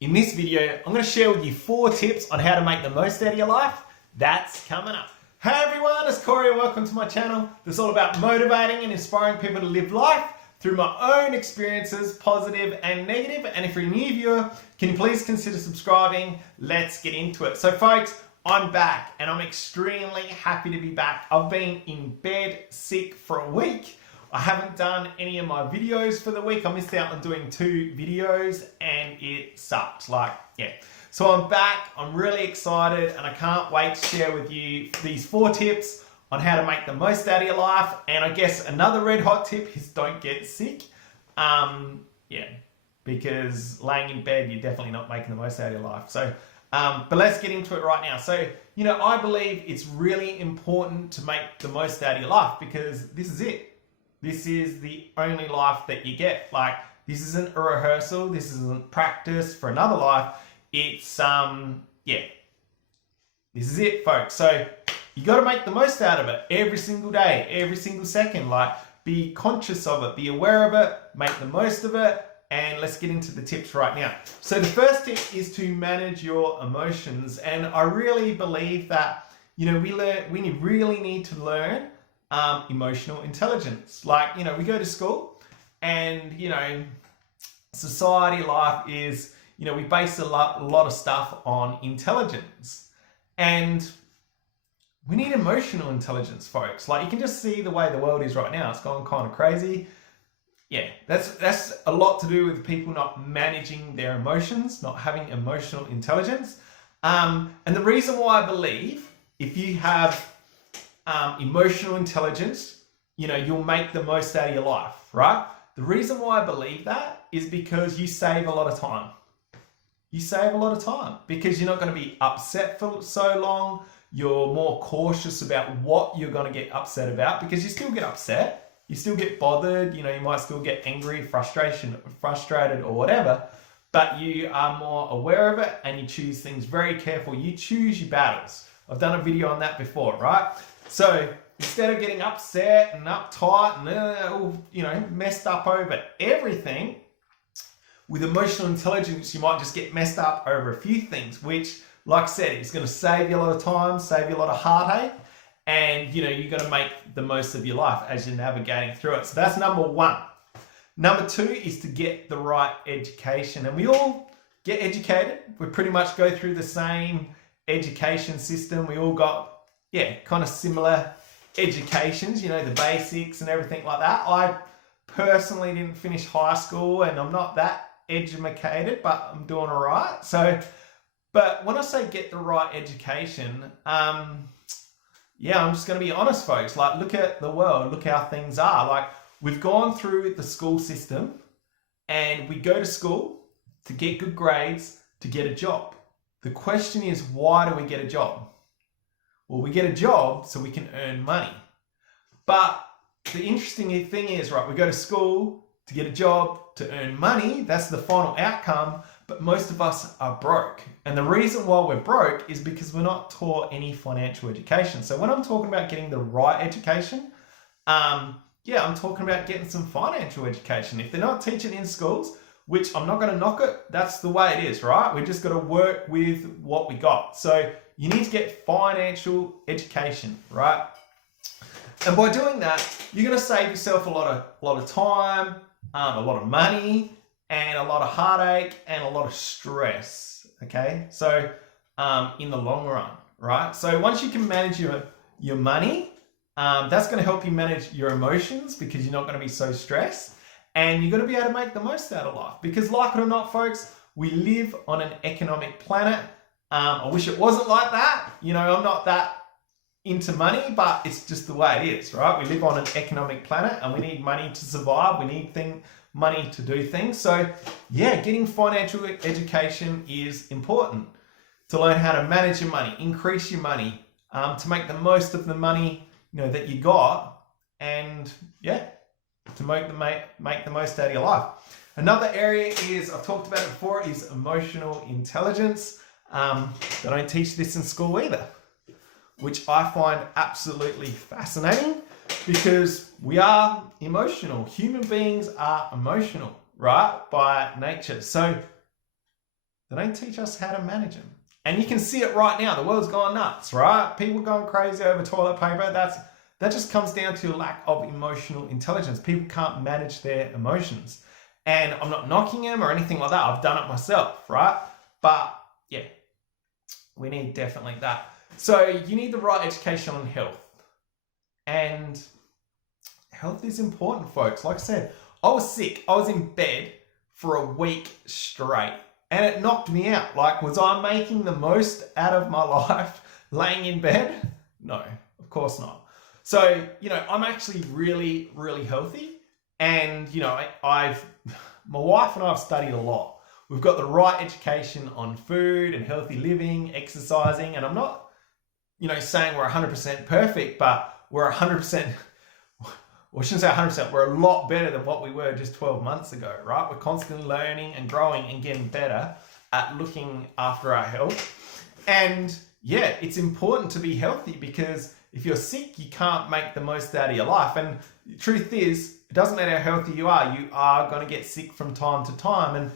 In this video, I'm going to share with you 4 tips on how to make the most out of your life. That's coming up. Hey everyone, it's Corey and welcome to my channel. That's all about motivating and inspiring people to live life through my own experiences, positive and negative. And if you're a new viewer, can you please consider subscribing? Let's get into it. So folks, I'm back and I'm extremely happy to be back. I've been in bed sick for a week. I haven't done any of my videos for the week. I missed out on doing 2 videos and it sucked. So I'm back, I'm really excited and I can't wait to share with you these 4 tips on how to make the most out of your life. And I guess another red hot tip is don't get sick. Because laying in bed, you're definitely not making the most out of your life. So, but let's get into it right now. So, I believe it's really important to make the most out of your life because this is it. This is the only life that you get. This isn't a rehearsal. This isn't practice for another life. It's, this is it, folks. So you got to make the most out of it every single day, every single second. Be conscious of it, be aware of it, make the most of it. And let's get into the tips right now. So the first tip is to manage your emotions. And I really believe that, we really need to learn emotional intelligence. We go to school and, society life is, we base a lot of stuff on intelligence. And we need emotional intelligence, folks. You can just see the way the world is right now. It's gone kind of crazy. Yeah, that's a lot to do with people not managing their emotions, not having emotional intelligence. And the reason why I believe if you have emotional intelligence, you'll make the most out of your life, right? The reason why I believe that is because you save a lot of time. You save a lot of time because you're not going to be upset for so long. You're more cautious about what you're going to get upset about because you still get upset. You still get bothered. You might still get angry, frustrated or whatever, but you are more aware of it and you choose things very careful. You choose your battles. I've done a video on that before, right? So instead of getting upset and uptight and messed up over everything, with emotional intelligence, you might just get messed up over a few things, which, like I said, is going to save you a lot of time, save you a lot of heartache, and you're going to make the most of your life as you're navigating through it. So that's number 1. Number 2 is to get the right education, and we all get educated. We pretty much go through the same education system. We all got kind of similar educations, the basics and everything like that. I personally didn't finish high school and I'm not that educated, but I'm doing all right. But when I say get the right education, I'm just going to be honest, folks. Look at the world, look how things are. We've gone through the school system and we go to school to get good grades, to get a job. The question is, why do we get a job? Well, we get a job so we can earn money. But the interesting thing is, we go to school to get a job, to earn money. That's the final outcome. But most of us are broke. And the reason why we're broke is because we're not taught any financial education. So when I'm talking about getting the right education, I'm talking about getting some financial education. If they're not teaching in schools, which I'm not going to knock it, that's the way it is, right? We just got to work with what we got. So you need to get financial education, right? And by doing that, you're going to save yourself a lot of time, a lot of money, and a lot of heartache and a lot of stress. Okay, so in the long run, right? So once you can manage your money, that's going to help you manage your emotions because you're not going to be so stressed. And you're going to be able to make the most out of life. Because like it or not, folks, we live on an economic planet. I wish it wasn't like that. I'm not that into money, but it's just the way it is, right? We live on an economic planet and we need money to survive. We need money to do things. So getting financial education is important to learn how to manage your money, increase your money, to make the most of the money, that you got and to make the most out of your life. Another area is, I've talked about it before, is emotional intelligence. They don't teach this in school either, which I find absolutely fascinating because we are emotional. Human beings are emotional, right? By nature. So they don't teach us how to manage them. And you can see it right now. The world's gone nuts, right? People going crazy over toilet paper. That just comes down to a lack of emotional intelligence. People can't manage their emotions. And I'm not knocking them or anything like that. I've done it myself, right? But yeah, we need definitely that. So you need the right education on health. And health is important, folks. Like I said, I was sick. I was in bed for a week straight. And it knocked me out. Like, was I making the most out of my life laying in bed? No, of course not. So, I'm actually really, really healthy. And, my wife and I have studied a lot. We've got the right education on food and healthy living, exercising. And I'm not, saying we're 100% perfect, but we're 100%, well, I shouldn't say 100%, we're a lot better than what we were just 12 months ago, right? We're constantly learning and growing and getting better at looking after our health. And yeah, it's important to be healthy because if you're sick, you can't make the most out of your life. And the truth is, it doesn't matter how healthy you are going to get sick from time to time. And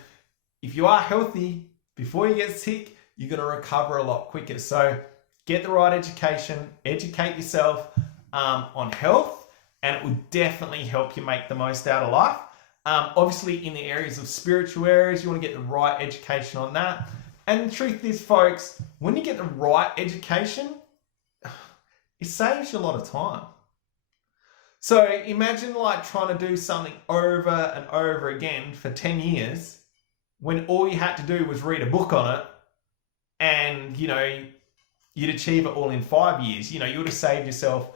if you are healthy, before you get sick, you're going to recover a lot quicker. So get the right education, educate yourself on health, and it will definitely help you make the most out of life. Obviously, in the areas of spiritual areas, you want to get the right education on that. And the truth is, folks, when you get the right education, it saves you a lot of time. So imagine like trying to do something over and over again for 10 years when all you had to do was read a book on it and, you'd achieve it all in 5 years. You would have saved yourself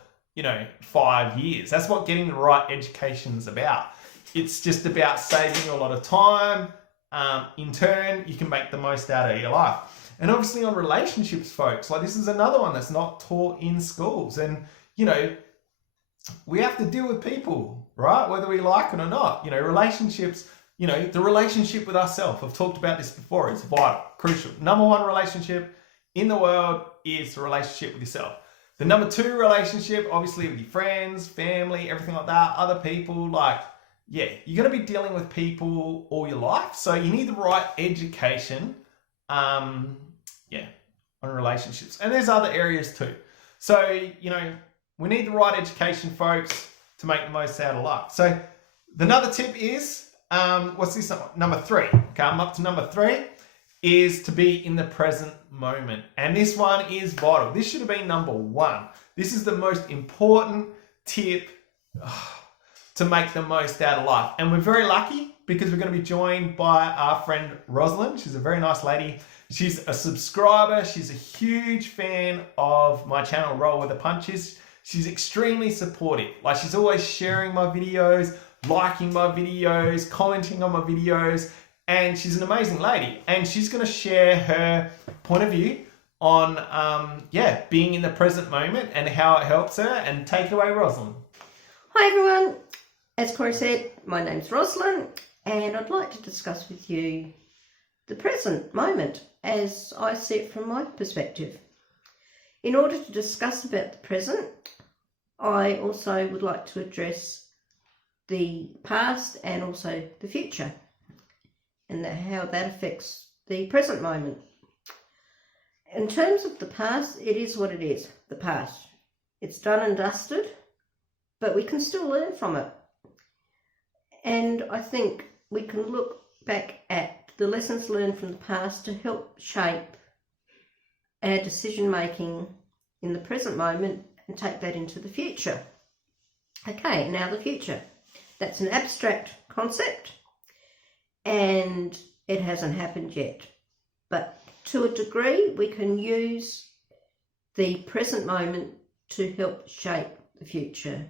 5 years. That's what getting the right education is about. It's just about saving you a lot of time. In turn, you can make the most out of your life. And obviously on relationships, folks, like this is another one that's not taught in schools. And, we have to deal with people, right? Whether we like it or not. Relationships, the relationship with ourselves. I've talked about this before. It's vital, crucial. Number one relationship in the world is the relationship with yourself. The number two relationship, obviously with your friends, family, everything like that, other people, you're going to be dealing with people all your life. So you need the right education, on relationships. And there's other areas too. So, we need the right education, folks, to make the most out of life. So another tip is, what's this? Number 3. Okay, I'm up to number 3. Is to be in the present moment. And this one is vital. This should have been number 1. This is the most important tip to make the most out of life. And we're very lucky because we're going to be joined by our friend Rosalind. She's a very nice lady. She's a subscriber. She's a huge fan of my channel, Roll with the Punches. She's extremely supportive. Like, she's always sharing my videos, liking my videos, commenting on my videos. And she's an amazing lady. And she's going to share her point of view on, being in the present moment and how it helps her. And take it away, Rosalind. Hi, everyone. As Corey said, my name's Rosalind, and I'd like to discuss with you the present moment as I see it from my perspective. In order to discuss about the present, I also would like to address the past and also the future, and how that affects the present moment. In terms of the past, it is what it is, the past. It's done and dusted, but we can still learn from it. And I think we can look back at the lessons learned from the past to help shape our decision making in the present moment and take that into the future. Okay, now the future. That's an abstract concept and it hasn't happened yet. But to a degree, we can use the present moment to help shape the future.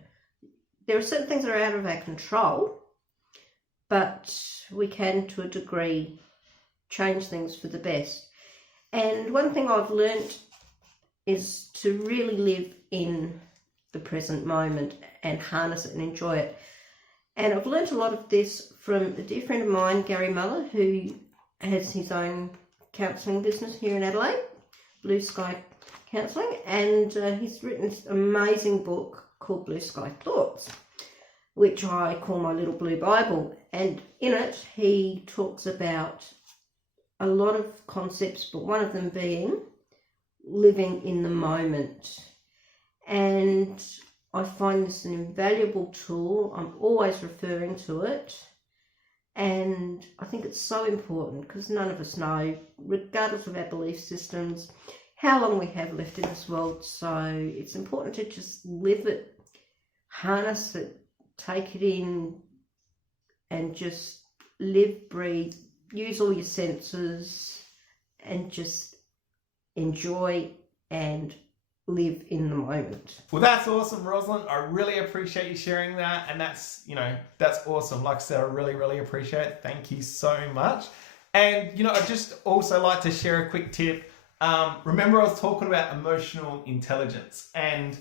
There are certain things that are out of our control, but we can, to a degree, change things for the best. And one thing I've learnt is to really live in the present moment and harness it and enjoy it. And I've learnt a lot of this from a dear friend of mine, Gary Muller, who has his own counselling business here in Adelaide, Blue Sky Counselling, and he's written this amazing book called Blue Sky Thoughts, which I call my little blue Bible. And in it, he talks about a lot of concepts, but one of them being living in the moment. And I find this an invaluable tool. I'm always referring to it. And I think it's so important because none of us know, regardless of our belief systems, how long we have left in this world. So it's important to just live it, harness it, take it in, and just live, breathe, use all your senses, and just enjoy and live in the moment. Well, that's awesome, Rosalind. I really appreciate you sharing that. And that's, that's awesome. Like I said, I really, really appreciate it. Thank you so much. And, I'd just also like to share a quick tip. Remember I was talking about emotional intelligence, and,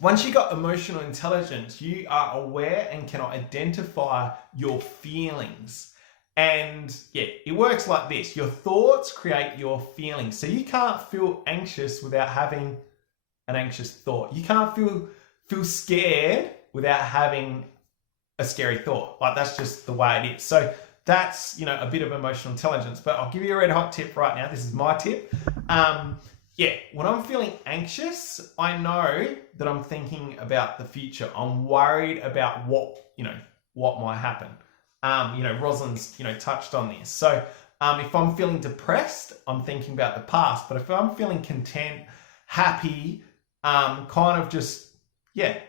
once you got emotional intelligence, you are aware and can identify your feelings. And yeah, it works like this. Your thoughts create your feelings. So you can't feel anxious without having an anxious thought. You can't feel scared without having a scary thought. Like, that's just the way it is. So that's, a bit of emotional intelligence. But I'll give you a red hot tip right now. This is my tip. When I'm feeling anxious, I know that I'm thinking about the future. I'm worried about what might happen. Rosalind's, touched on this. So if I'm feeling depressed, I'm thinking about the past. But if I'm feeling content, happy, kind of just,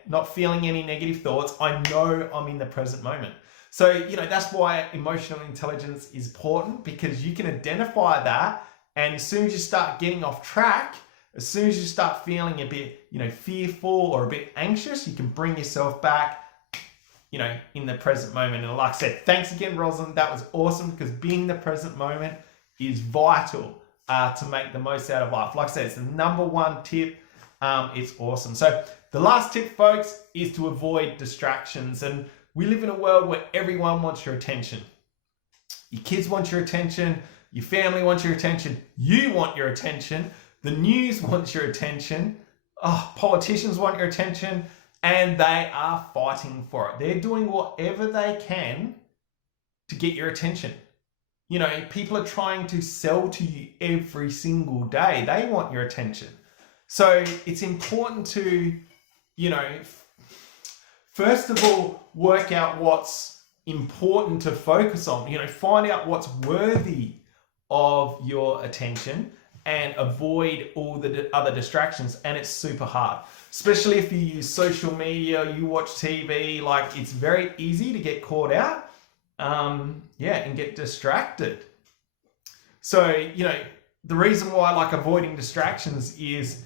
not feeling any negative thoughts, I know I'm in the present moment. So, that's why emotional intelligence is important, because you can identify that. And as soon as you start getting off track, as soon as you start feeling a bit, fearful or a bit anxious, you can bring yourself back, in the present moment. And like I said, thanks again, Rosalind. That was awesome, because being in the present moment is vital to make the most out of life. Like I said, it's the number one tip. It's awesome. So the last tip, folks, is to avoid distractions. And we live in a world where everyone wants your attention. Your kids want your attention. Your family wants your attention. You want your attention. The news wants your attention. Politicians want your attention. And they are fighting for it. They're doing whatever they can to get your attention. People are trying to sell to you every single day. They want your attention. So it's important to, first of all, work out what's important to focus on. Find out what's worthy of your attention and avoid all the other distractions. And it's super hard, especially if you use social media, you watch TV. Like, it's very easy to get caught out, and get distracted. So, the reason why avoiding distractions is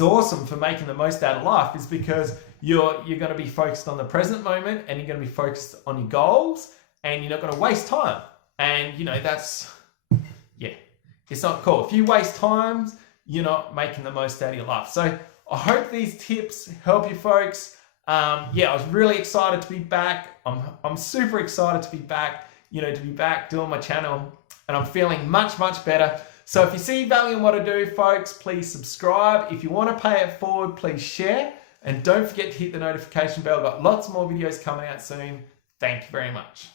awesome for making the most out of life is because you're going to be focused on the present moment, and you're going to be focused on your goals, and you're not going to waste time. And, it's not cool. If you waste time, you're not making the most out of your life. So I hope these tips help you, folks. I was really excited to be back. I'm super excited to be back, to be back doing my channel, and I'm feeling much, much better. So if you see value in what I do, folks, please subscribe. If you want to pay it forward, please share. And don't forget to hit the notification bell. I've got lots more videos coming out soon. Thank you very much.